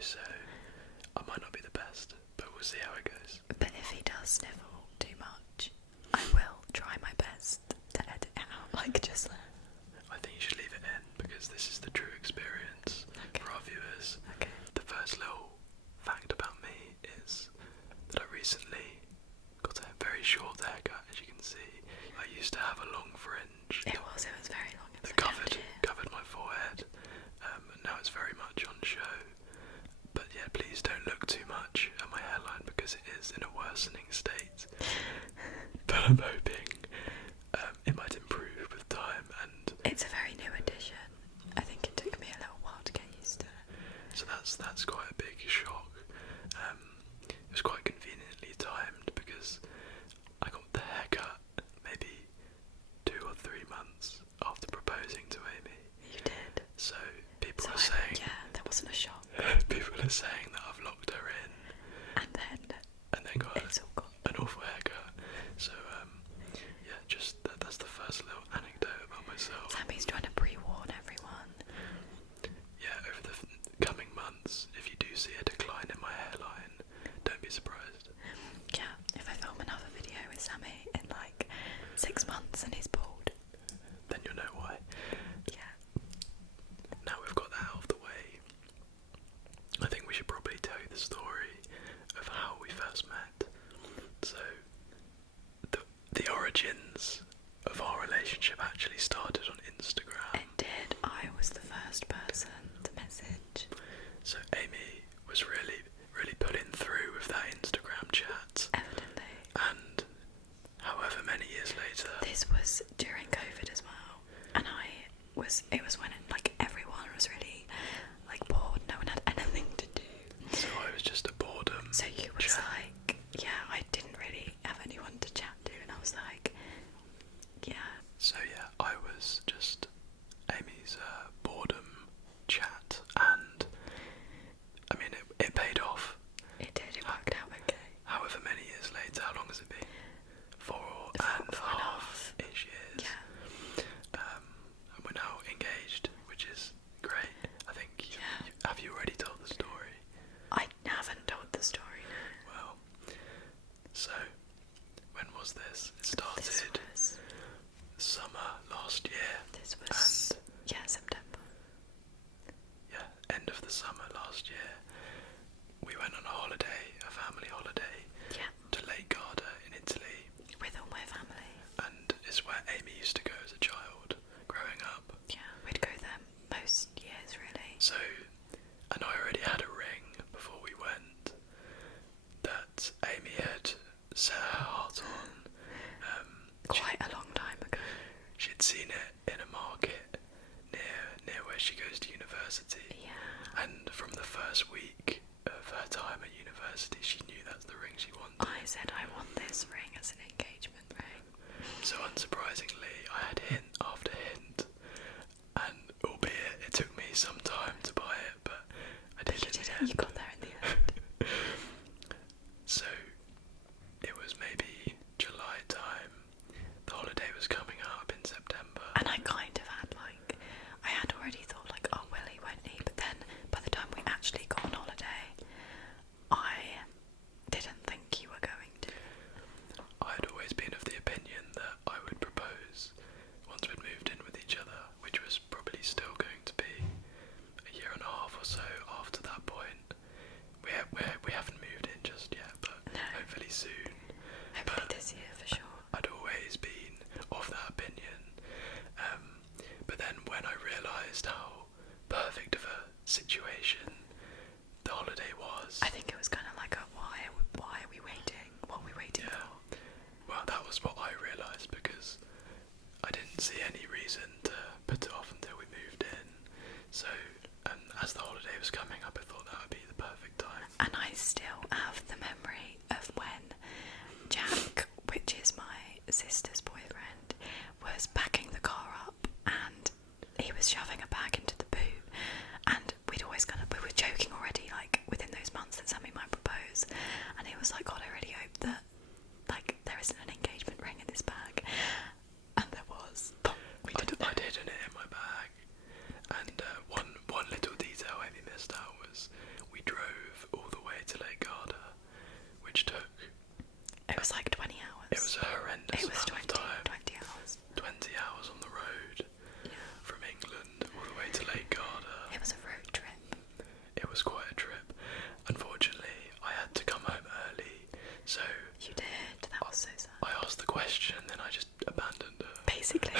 so I might not be the best, but we'll see how it goes. But if he does sniffle too much, I will try my best to edit it out, like just then. I think you should leave it in, because this is the true experience for our viewers. Okay. The first little fact about me is that I recently got a very short haircut, as you can see. I used to have a long fringe. It was very long. It was covered my forehead, and now it's very much on show. But yeah, please don't look too much at my hairline, because it is in a worsening state. But I'm hoping it might improve with time, and it's a very new addition. I think it took me a little while to get used to it. so that's quite a big shock. It was quite conveniently timed, because I got the haircut maybe 2 or 3 months after proposing to Amy. You did. So people are saying, yeah, there wasn't a shock. people are saying that I've locked her in, And then got it's all gone. an awful haircut. So yeah, just that's the first little anecdote about myself. Sammy's trying to pre-warn everyone. Yeah, over the coming months, if you do see a decline in my hairline, don't be surprised. Yeah, if I film another video with Sammy in like 6 months and he's bald. Then you'll know why. Yeah. Now we've got that out of the way, I think we should probably tell you the story of how we first met. So, the origins of our relationship actually started on Instagram. It did. I was the first person to message. So Amy was really pulling through with that Instagram chat. Evidently. And however many years later... This was during COVID as well. And it was when everyone was really bored, no one had anything to do. So I was just a boredom. So you was like, yeah, I didn't really have anyone to chat to, and I was like, yeah. So yeah, I was just Amy's boredom chat, and I mean it paid off. It did, it worked out okay. However many years later, how long has it been? 4 and a half-ish years. Yeah. And we're now engaged, which is great. I think have you already told the story? I haven't told the story, no. Well, so when was this? It started This was summer last year. September. Yeah, end of the summer last year. We went on a holiday, a family holiday, Yeah. to Lake Garda in Italy, With all my family. and it's where Amy used to go as a child growing up. Yeah, we'd go there most years, really. So, and I already had a ring before we went that Amy had set her heart on. Quite a long time ago. She'd seen it in a market near where she goes to university. Yeah. And from the first week of her time at university, she knew that's the ring she wanted. I said I want this ring as an engagement ring. So unsurprisingly, I had hint after hint, and albeit it took me some time to buy it, but I did You in the did it, end. you got there in the end. So it was maybe July time. The holiday was coming up in September. And I kind of had I had already thought oh, will he, won't he? But then by the time we actually got on holiday, I didn't think you were going to. I had always been of the opinion that I would propose to Lake Garda, which took... It was like 20 hours. It was a horrendous amount of time. 20 hours. 20 hours on the road from England all the way to Lake Garda. It was a road trip. It was quite a trip. Unfortunately, I had to come home early, so... You did, that was so sad. I asked the question and then I just abandoned her. Basically,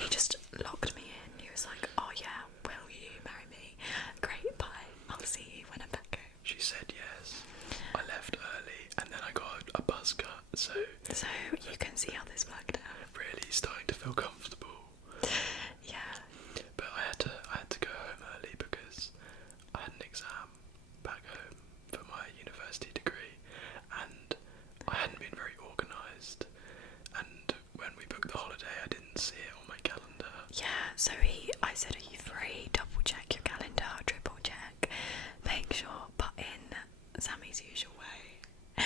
he just locked me in. He was like, oh yeah, will you marry me? Great, bye. I'll see you when I'm back home. She said yes. I left early and then I got a buzz cut, so you can see how this worked out. really starting to feel comfortable. Yeah. But I had to go home early because I had an exam back home for my university degree and I hadn't been very organised, and when we booked the holiday I didn't see it on my calendar. Yeah, so I said, are you free? Double check your calendar, triple check, make sure, but in Sammy's usual way,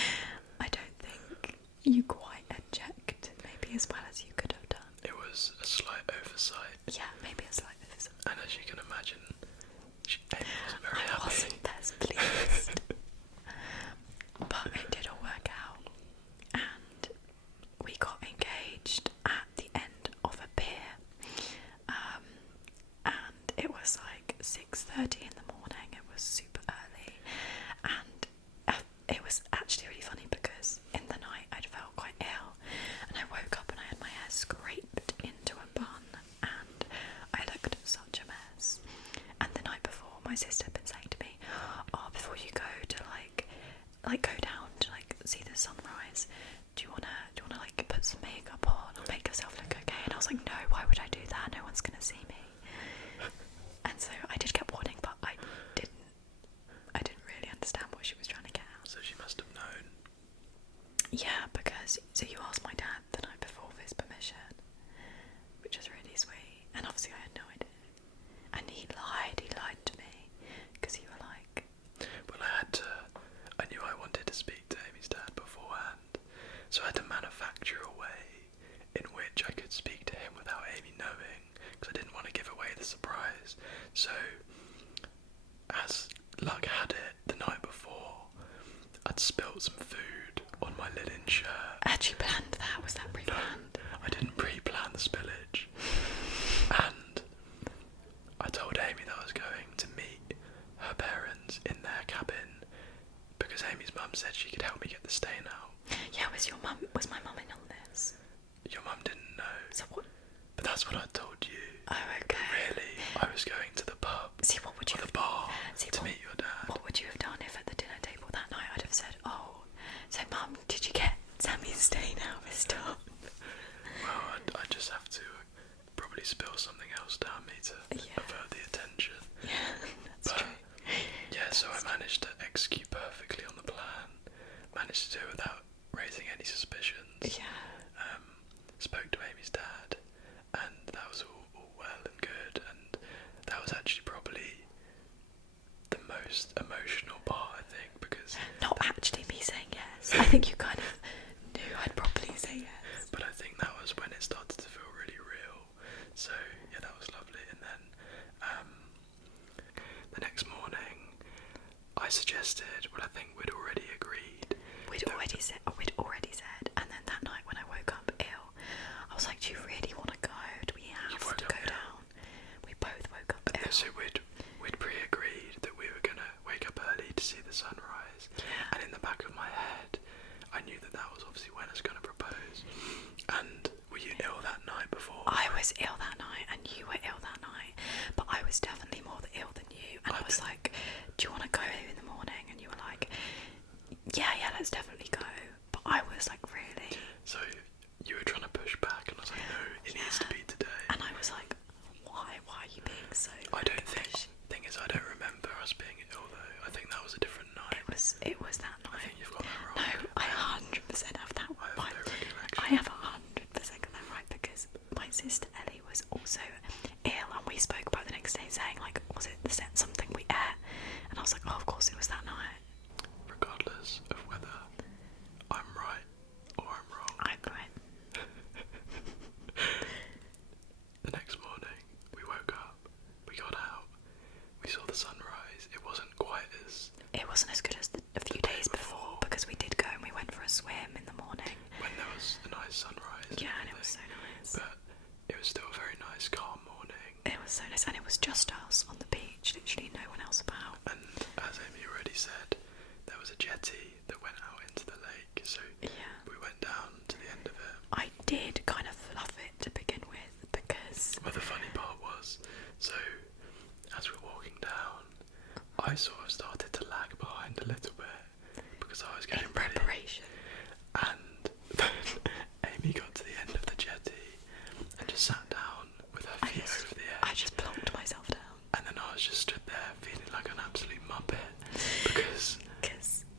I don't think you quite had checked maybe as well as you could have done. It was a slight oversight. Yeah, maybe a slight oversight. And as you can imagine, Amy wasn't very happy. I wasn't best pleased. But it did all work out, and we got engaged at the end of a pier, and it was like 6:30 in the morning. It was super early, and it was actually really funny because in the night I'd felt quite ill, and I woke up and I had my hair scraped into a bun, and I looked such a mess. And the night before, my sister had been saying to me, "Oh, before you go to like go down to like see the sunrise, do you wanna like put some makeup on or make yourself look okay?" And I was like, no, why would I do that? No one's gonna see me. And so I did get warning, but I didn't really understand what she was trying to get at. So she must have known. Yeah, because so you asked my dad the night before for his permission, which was really sweet, and obviously I had no idea. And he lied to me because you were like, Well, I knew I wanted to speak to Amy's dad beforehand, so I had to manufacture a way in which I could speak to him without Amy knowing, because I didn't want to give away the surprise. So, as luck had it, the night before, I'd spilt some food on my linen shirt. had you planned that? Was that pre-planned? No, I didn't pre-plan the spillage. And I told Amy that I was going to meet her parents in their cabin because Amy's mum said she could help me get the stain out. Yeah, was my mum in on this? Your mum didn't know. So what? But that's what I told you. Oh, okay. Really, I was going to the pub See, what would you or have the bar see, to what, meet your dad. What would you have done if at the dinner table that night I'd have said, "Oh, so Mum, did you get Sammy's stain out this time?" Well, I'd just have to probably spill something else down me to avert the attention. Yeah, that's true. Yeah, so I managed to execute perfectly on the plan. Managed to do it without raising any suspicions. Yeah. Spoke to Amy's dad, and that was all well and good, and that was actually probably the most emotional part, I think, because... Not actually me saying yes. I think you kind of knew I'd probably say yes. But I think that was when it started to feel really real. So, yeah, that was lovely. And then, the next morning, I suggested, well, I think we'd already agreed. We'd already said, and then that night when I woke up ill, I was like, do you really want to go? Do we have to go down? We both woke up ill. So we'd pre-agreed that we were going to wake up early to see the sunrise. Yeah. And in the back of my head, I knew that was obviously when I was going to propose. And were you ill that night before? I was ill that night, and you were ill that night, but I was definitely more ill than you. And I was like, do you want to go in the morning? And you were like, yeah, let's definitely go. But I was like, really? So you were trying to push back, and I was like, no, it needs to be today. And I was like, why are you being so... I don't thing is, I don't remember us being ill though. I think that was a different night. It was that night. I think you've got that wrong. No, I 100% have that I have right. no recollection. I have 100% got that right because my sister Ellie was also ill, and we spoke about the next day saying like, was it something we ate? And I was like, oh, of course it was that night. Regardless of whether I'm right or I'm wrong. I'm right. The next morning, we woke up, we got out, we saw the sunrise. It wasn't quite as... It wasn't as good as the view I sort of started to lag behind a little bit because I was getting in ready. preparation. And then Amy got to the end of the jetty and just sat down with her feet over the edge. I just plonked myself down. And then I was just stood there feeling like an absolute muppet because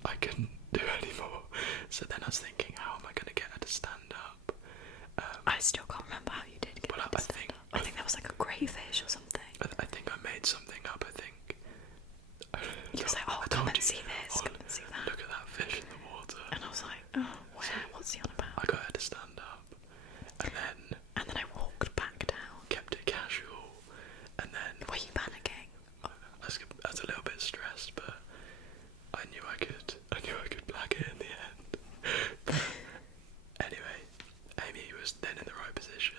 I couldn't do anymore. So then I was thinking, how am I going to get her to stand up? I still can't remember how you did get her to stand up. I think that was like a crayfish or something. I think I made something up, I think. You was like, oh, come and see this, come and see that. Look at that fish in the water. And I was like, oh, where? What's he on about? I got her to stand up. And then I walked back down. kept it casual. And then Were you panicking? I was a little bit stressed, but I knew I could black it in the end. But anyway, Amy was then in the right position,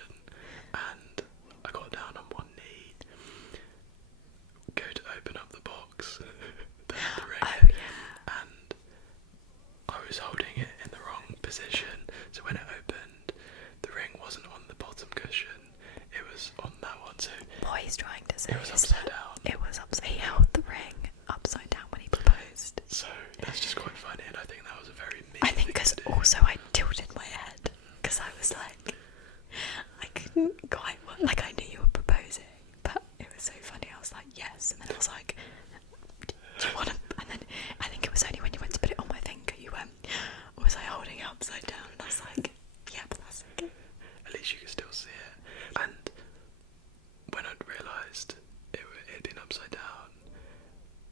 and I got down on one knee, go to open up the box, the ring, Oh yeah. and I was holding it in the wrong position, so when it opened, the ring wasn't on the bottom cushion, it was on that one, so What he's trying to say it was is upside that down. it was upside. He held the ring upside down when he proposed. So that's just quite funny, and I think that was a very me I think thing because to do. also I tilted my head because I was like, I couldn't quite, like I knew you were proposing, but it was so funny. I was like, yes, and then I was like, do you want to? And then I think it was only when you went to put it on my finger, you went, was I holding it upside down? And I was like, yeah, but that's okay. At least you could still see it. And when I'd realised it had been upside down,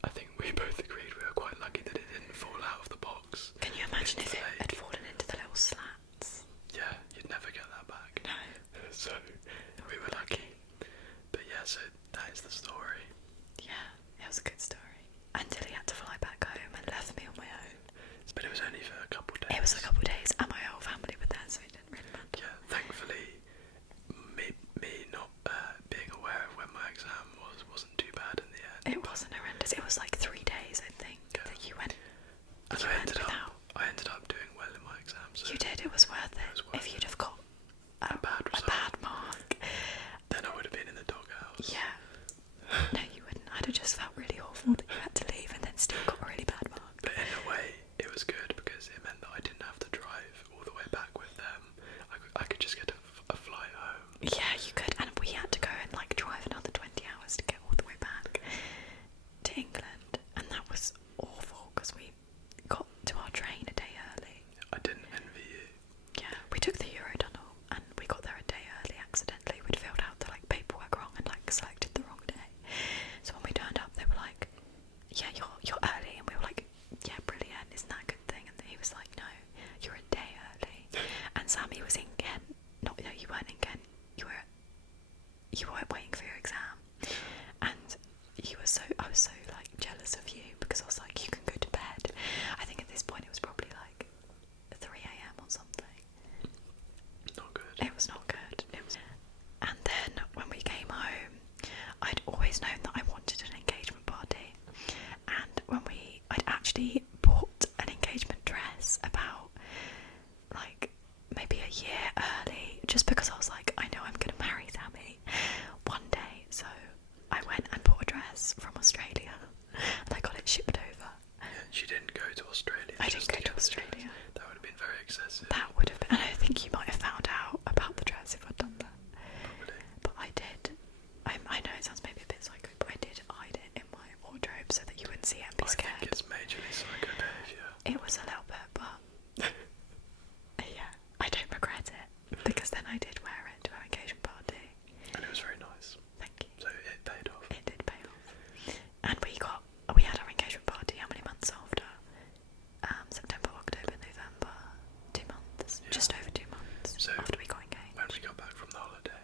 I think we both agreed we were quite lucky that it didn't fall out of the box. Can you imagine into if the it lake. had fallen into the little slats? Yeah, you'd never get that back. No. So we were lucky. But yeah, so that is the story. Yeah, it was a good story. Until he had to fly back home and left me on my own. But it was only for a couple of days. It was a couple of days and my whole family were there, so it didn't really matter. Yeah, thankfully, me not being aware of when my exam wasn't too bad in the end. It wasn't horrendous. It was like 3 days, I think, Yeah. that you went. And You went without. I ended up doing well in my exam. So You did. It was worth it. was worth If you'd have got a bad result, bad mark, then I would have been in the doghouse. yeah. No, you wouldn't. I'd have just felt really awful that you had to leave and then still got a really bad mark. But in a way, it was good because it meant that I didn't have to drive all the way back with them. I could just get a flight home. Yeah, you could. And we had to go and like drive another 20 hours to get all the way back to England, and that was awful because we got to our train a day early. I didn't envy you. Yeah, we took the Eurotunnel and we got there a day early accidentally. We'd filled out the like paperwork wrong and like selected the wrong day. So when we turned up, they were like, "Yeah, you're early," and we were like, "Yeah, brilliant, isn't that a good thing?" And he was like, "No, you're a day early." And Sammy was in Kent. No, you weren't in Kent. You were waiting for your exam, and I was so like jealous of you because I was like, you can go to bed. I think at this point it was probably like 3 a.m. or something. Not good. It was not good. And then when we came home, I'd always known that I wanted an engagement party, and I'd actually bought an engagement dress about like maybe a year early, just because I was like, I know I'm gonna marry Sammy one day, so I went and bought a dress from Australia, and I got it shipped over. Yeah, she didn't go to Australia. I just didn't go get to the Australia. dress. That would have been very excessive. That would have been, and I think you might have found out about the dress if I'd done that. Probably. But I did. I know it sounds maybe a bit psycho, but I did hide it in my wardrobe so that you wouldn't see it and be I scared. think it's majorly psycho behaviour. It was a little bit, but yeah, I don't regret it because then I did wear it to our engagement party. And it was very nice. Thank you. So it paid off. It did pay off. And we had our engagement party how many months after? September, October, November. 2 months. Yeah. Just over 2 months So after we got engaged. when we got back from the holiday,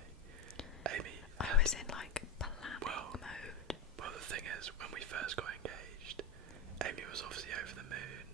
Amy I was in like planning mode. Well, the thing is, when we first got engaged, Amy was obviously over the moon,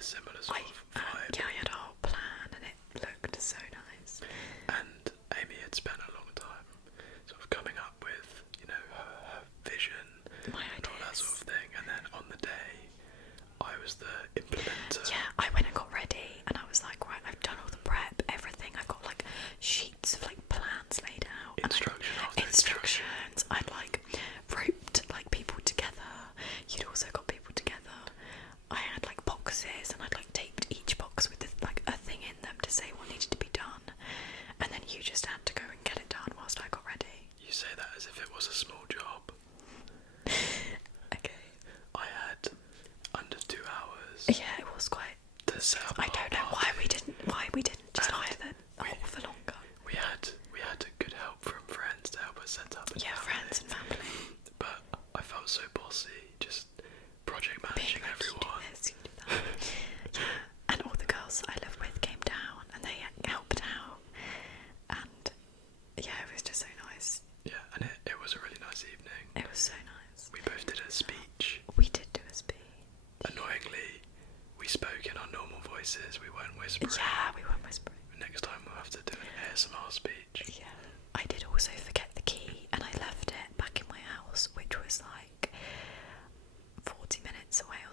a similar sort of vibe. Yeah, I had a whole plan and it looked so nice. And Amy had spent a long time sort of coming up with, you know, her vision My and all that ideas. sort of thing. And then on the day, I was the implementer. Yeah, I went and got ready and I was like, right, I've done all the prep, everything. I've got like sheets of like plans laid out. Instructions. I'd like roped like people together. You'd also got people together. I had like boxes and I'd like taped each box with like a thing in them to say what needed to be done. And then you just had to go and get it done whilst I got ready. You say that as if it was a small job. Okay. I had under 2 hours. Yeah, it was quite. To set up. I don't know why we didn't just hire them for longer. We had good help from friends to help us set up. Yeah, friends and family. But I felt so bossy, just project managing Being like, everyone. You do this, you do that. Yeah. And all the girls I lived with came down and they helped out. And yeah, it was just so nice. Yeah, and it was a really nice evening. It was so nice. We both did a speech. We did do a speech. Annoyingly, we spoke in our normal voices. We weren't whispering. Yeah, we weren't whispering. Next time we'll have to do an ASMR speech. Yeah. I did also forget the key and I left it back in my house, which was like 40 minutes away or